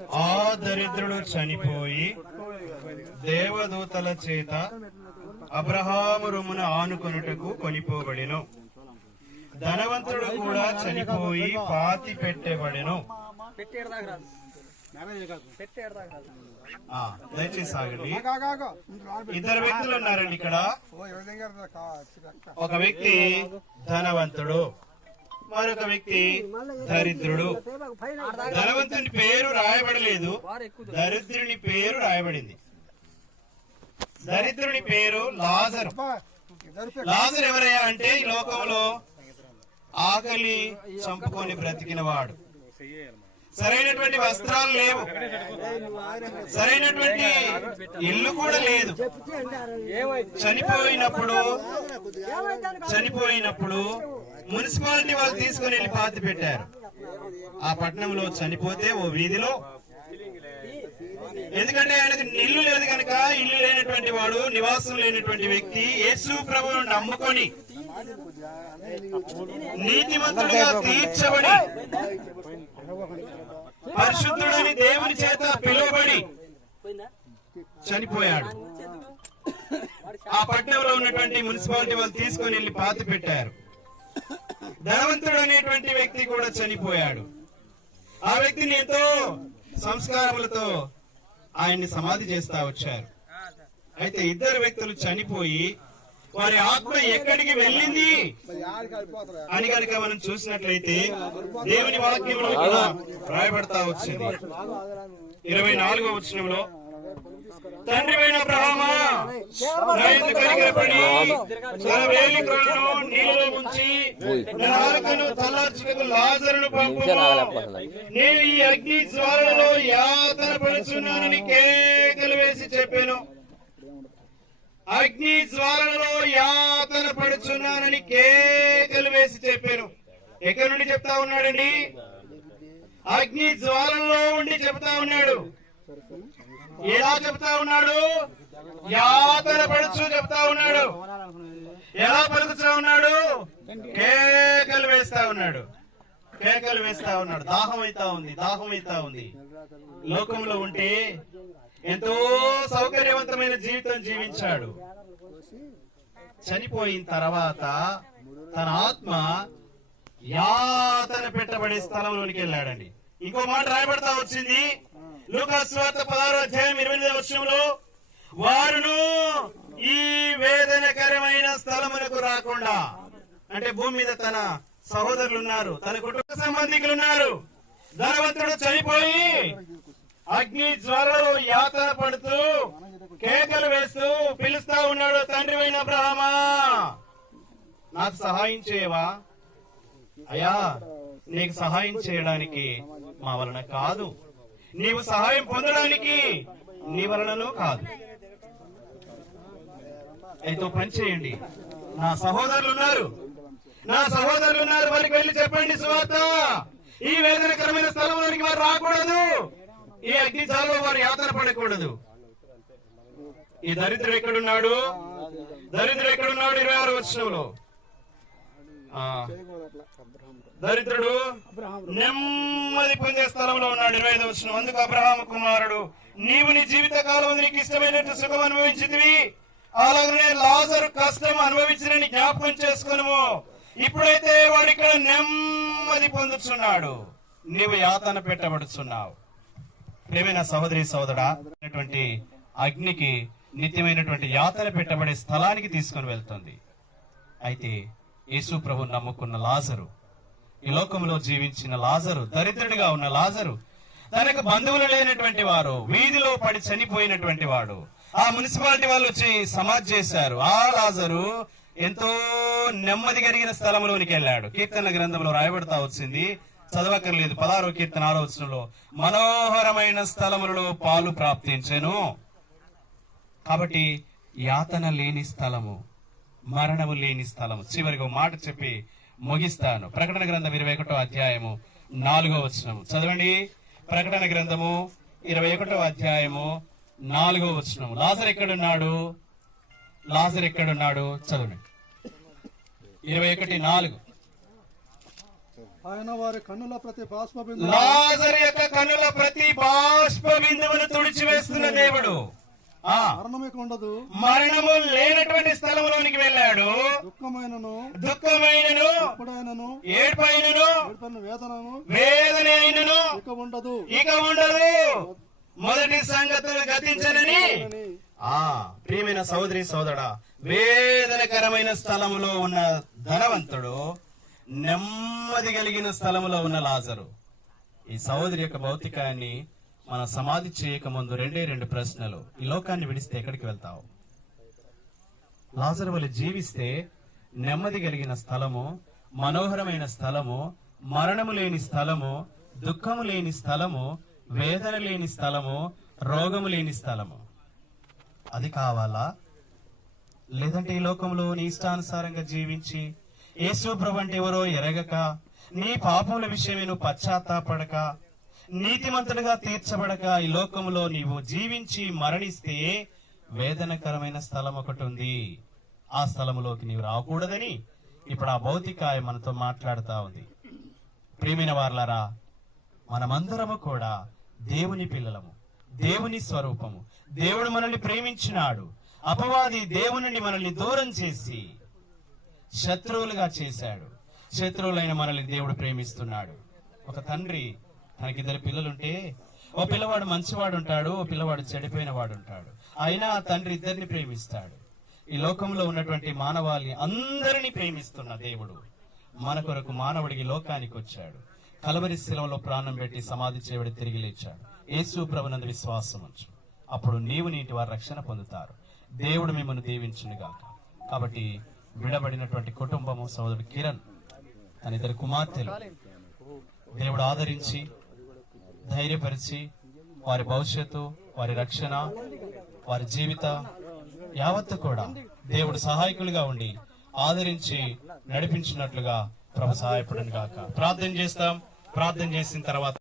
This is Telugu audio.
ఆ దరిద్రుడు చనిపోయి దేవదూతల చేత అబ్రహాము రొమ్మున ఆనుకొనుటకు కొనిపోబడెను. ధనవంతుడు కూడా చనిపోయి పాతి పెట్టబడెను. దయచేసి ఆగండి. ఇద్దరు వ్యక్తులు ఉన్నారండి ఇక్కడ. ఒక వ్యక్తి ధనవంతుడు, మరొక వ్యక్తి దరిద్రుడు. ధనవంతుని పేరు రాయబడలేదు, దరిద్రుని పేరు రాయబడింది. దరిద్రుని పేరు లాజరు. లాజరు ఎవరయ్యా అంటే ఈ లోకంలో ఆకలి చంపుకొని బ్రతికిన వాడు. సరైనటువంటి వస్త్రాలు లేవు, సరైనటువంటి ఇల్లు కూడా లేదు. చనిపోయినప్పుడు మున్సిపాలిటీ వాళ్ళు తీసుకుని వెళ్ళి పాతి పెట్టారు. ఆ పట్టణంలో చనిపోతే ఓ వీధిలో, ఎందుకంటే ఆయనకు ఇల్లు లేదు కనుక, ఇల్లు లేనటువంటి వాడు, నివాసం లేనటువంటి వ్యక్తి యేసు ప్రభువును నమ్ముకొని నీతిమంతుడుగా తీర్చబడి పరిశుద్ధుడని దేవుని చేత పిలువబడి చనిపోయాడు. ఆ పట్టణంలో ఉన్నటువంటి మున్సిపాలిటీ వాళ్ళు తీసుకుని వెళ్ళి పాతి పెట్టారు. ధనవంతుడు అనేటువంటి వ్యక్తి కూడా చనిపోయాడు. ఆ వ్యక్తిని ఎంతో సంస్కారములతో ఆయన్ని సమాధి చేస్తా వచ్చారు. అయితే ఇద్దరు వ్యక్తులు చనిపోయి వారి ఆత్మ ఎక్కడికి వెళ్ళింది అని కనుక మనం చూసినట్లయితే దేవుని వాక్యంలో కూడా రాయబడతా వచ్చింది. 24వ వచనంలో, తండ్రివైన అబ్రహామా, నా యందు కనికరపడి తన వేలికలను నీళ్ళలో ముంచి నా ఆకను చల్లార్చుటకు లాజరును పంపుము. నేను ఈ అగ్ని జ్వాలలలో యాతన పడుచున్నానని కేకలు వేసి చెప్పాను. అగ్ని జ్వాలలలో యాతన పడుచున్నానని కేకలు వేసి చెప్పాను. ఎక్కడి నుండి చెప్తా ఉన్నాడండి? అగ్ని జ్వాలల్లో ఉండి చెప్తా ఉన్నాడు. ఎలా చెప్తా ఉన్నాడు? యాతన పడుచు చెప్తా ఉన్నాడు. ఎలా పలుకుతా ఉన్నాడు? కేకలు వేస్తా ఉన్నాడు. కేకలు వేస్తా ఉన్నాడు. దాహం అయితా ఉంది. లోకంలో ఉంటే ఎంతో సౌకర్యవంతమైన జీవితం జీవించాడు. చనిపోయిన తర్వాత తన ఆత్మ యాతన పెట్టబడే స్థలంలోనికి వెళ్ళాడండి. ఇంకో మాట రాయబడతా వచ్చింది లూకాసు వార్త 16వ అధ్యాయం 28వ వచనంలో, వారును ఈ వేదనకరమైన స్థలమునకు రాకుండా, అంటే భూమి మీద తన సహోదరులు ఉన్నారు, తన కుటుంబ సంబంధికులు ఉన్నారు. ధనవంతుడు చనిపోయి అగ్ని జ్వాలలో యాతన పడుతూ కేకలు వేస్తూ పిలుస్తా ఉన్నాడు, తండ్రివైన అబ్రహామా, నాకు సహాయం చేయవా? అయ్యా, నీకు సహాయం చేయడానికి మా వలన కాదు, నీవు సహాయం పొందడానికి నీ వలనను కాదు. అయితే పని చేయండి, నా సహోదరులు ఉన్నారు, వారికి వెళ్ళి చెప్పండి సువార్త. ఈ వేదనకరమైన స్థలంలోనికి వారు రాకూడదు, ఈ అగ్ని జ్వాలలో వారు యాతన పడకూడదు. ఈ దరిద్రుడు ఎక్కడున్నాడు? 26వ వచనంలో, దరిద్రుడు నెమ్మది పొందే స్థలంలో ఉన్నాడు. 25వ వచనం, అందుకు అబ్రహాము కుమారుడు, నీవు నీ జీవిత కాలం నీకు ఇష్టమైనట్టు సుఖం అనుభవించితివి, అలాగనే లాజరు కష్టం అనుభవించినని జ్ఞాపకం చేసుకును. ఇప్పుడైతే వాడు ఇక్కడ నెమ్మది పొందుతున్నాడు, నీవు యాతన పెట్టబడుతున్నావు. ప్రియమైన సహోదరి సహోదరుడా, అగ్నికి నిత్యమైనటువంటి యాతన పెట్టబడే స్థలానికి తీసుకుని వెళ్తుంది. అయితే యేసు ప్రభు నమ్ముకున్న లాజరు, ఈ లోకంలో జీవించిన లాజరు, దరిద్రుడిగా ఉన్న లాజరు, తనకు బంధువులు లేనటువంటి వారు, వీధిలో పడి చనిపోయినటువంటి వాడు, ఆ మున్సిపాలిటీ వాళ్ళు వచ్చి సమాధి చేశారు. ఆ లాజరు ఎంతో నెమ్మది కలిగిన స్థలంలోనికి వెళ్ళాడు. కీర్తన గ్రంథంలో రాయబడతా వచ్చింది, చదవక్కర్లేదు. 16వ కీర్తన 6వ వచనంలో, మనోహరమైన స్థలములలో పాలు ప్రాప్తించెను. కాబట్టి యాతన లేని స్థలము, మరణము లేని స్థలము. చివరికి ఒక మాట చెప్పి ముగిస్తాను. ప్రకటన గ్రంథం 21వ అధ్యాయము 4వ వచనం చదవండి. ప్రకటన గ్రంథము 21వ అధ్యాయము 4వ వచనం. లాజరు ఎక్కడున్నాడు? చదవండి. 21:4. ఆయన వారి కన్నుల ప్రతి బాష్ప బిందువు లాజరు యొక్క కన్నుల ప్రతి బాష్ప బిందువును తుడిచివేస్తున్న దేవుడు. మరణమిక ఉండదు, మరణము లేనటువంటి స్థలములోనికి వెళ్ళాడు. దుఃఖమైనను ఎప్పుడైనను ఏడ్పైనను వేదన అయినను ఇక ఉండదు. మొదటి సంగతులు గతించనని. ప్రియమైన సోదరి సోదరా, వేదనకరమైన స్థలములో ఉన్న ధనవంతుడు, నెమ్మది కలిగిన స్థలములో ఉన్న లాజరు. ఈ సహోదరి యొక్క భౌతికాన్ని మన సమాధి చేయక ముందు రెండు ప్రశ్నలు. ఈ లోకాన్ని విడిస్తే ఎక్కడికి వెళ్తావు? లాజరు వలె జీవిస్తే నెమ్మది కలిగిన స్థలము, మనోహరమైన స్థలము, మరణము లేని స్థలము, దుఃఖము లేని స్థలము, వేదన లేని స్థలము, రోగము లేని స్థలము, అది కావాలా? లేదంటే ఈ లోకంలో నీ ఇష్టానుసారంగా జీవించి యేసు ప్రభు అంటే ఎవరో ఎరగక, నీ పాపముల విషయమే నువ్వు పశ్చాత్తాపడక, నీతిమంతులుగా తీర్చబడక ఈ లోకంలో నీవు జీవించి మరణిస్తే వేదనకరమైన స్థలం ఒకటి ఉంది. ఆ స్థలములోకి నీవు రాకూడదని ఇప్పుడు ఆ భౌతికాయ మనతో మాట్లాడుతా ఉంది. ప్రియమైన వారలారా, మనమందరము కూడా దేవుని పిల్లలము, దేవుని స్వరూపము. దేవుడు మనల్ని ప్రేమించినాడు. అపవాది దేవుని మనల్ని దూరం చేసి శత్రువులుగా చేశాడు. శత్రువులైన మనల్ని దేవుడు ప్రేమిస్తున్నాడు. ఒక తండ్రి తనకిద్దరు పిల్లలుంటే, ఓ పిల్లవాడు మంచివాడు ఉంటాడు, ఓ పిల్లవాడు చెడిపోయిన వాడు ఉంటాడు. అయినా ఆ తండ్రి ఇద్దరిని ప్రేమిస్తాడు. ఈ లోకంలో ఉన్నటువంటి మానవాళి అందరినీ ప్రేమిస్తున్న దేవుడు మన కొరకు మానవుడికి లోకానికి వచ్చాడు. కలవరి శిలువలో ప్రాణం పెట్టి సమాధి చేయబడి తిరిగి లేచాడు. యేసు ప్రభునందు విశ్వాసం ఉంచు, అప్పుడు నీవు నీటి వారు రక్షణ పొందుతారు. దేవుడు మిమ్మల్ని దీవించునుగాక. కాబట్టి విడబడినటువంటి కుటుంబము, సోదరుడు కిరణ్, తన ఇద్దరు కుమార్తెలు దేవుడు ఆదరించి ధైర్యపరిచి వారి భవిష్యత్తు, వారి రక్షణ, వారి జీవిత యావత్తు కూడా దేవుడు సహాయకులుగా ఉండి ఆదరించి నడిపించినట్లుగా ప్రభు సహాయపడును గాక. ప్రార్థన చేస్తాం. ప్రార్థన చేసిన తర్వాత